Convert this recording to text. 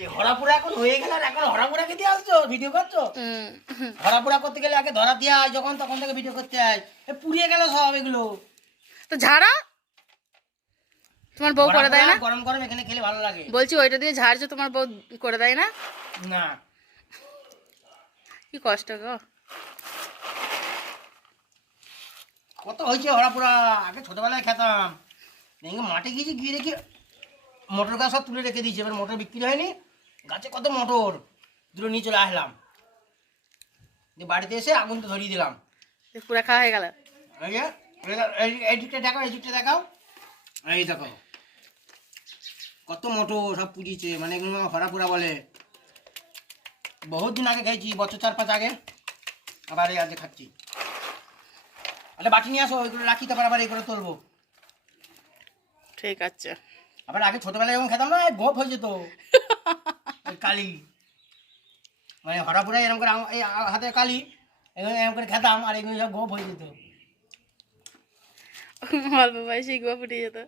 এই হরাপুরা এখন হয়ে গেল আর এখন হরাপুরা খেতে আসছো ভিডিও করছো? হরাপুরা করতে গেলে আগে ধরা দিয়ে হয় যখন তখন থেকে ভিডিও করতে হয়। পুড়িয়ে গেল সব এগুলো। তো ঝাড়া তোমার বউ করে দেয় না? গরম গরম এখানে খেলে ভালো লাগে। বলছি ওইটা দিয়ে ঝাড়ছো, তোমার বউ করে দেয় না? না। কি কষ্ট গো। কত হয়েছে হরাপুরা, আগে ছোটবেলায় খেতাম। মাঠে গিয়েছি, গিয়ে দেখি মটর গাছ সব তুলে রেখে দিয়েছে। এবার মটর বিক্রি হয়নি, গাছে কত মটর, দুটো নিয়ে চলে আসলাম। বাড়িতে এসে আগুন তো ধরিয়ে দিলাম। পুরা খাওয়া হয়ে গেল। এই দিকটা দেখাও, এই দিকটা দেখাও, এই দেখো কত মটর সব পুড়িয়েছে। মানে এগুলো হরাপুরা বলে। বহুত দিন আগে খেয়েছি, বছর 4-5 আগে। আবার এই আজকে খাচ্ছি। আরে বাটি নিয়ে আসো, এগুলো রাখি, তারপর আবার এগুলো তুলবো। ঠিক আছে। আবার আগে ছোটবেলায় যখন খেতাম না, গোপ হয়ে যেত কালি। মানে হরাপুরা এরকম করে এই হাতে কালি, এরকম করে খেতাম আর এগুলো সব গোপ হয়ে যেত। অল্প বয়সে গুয়া ফুটে যেত।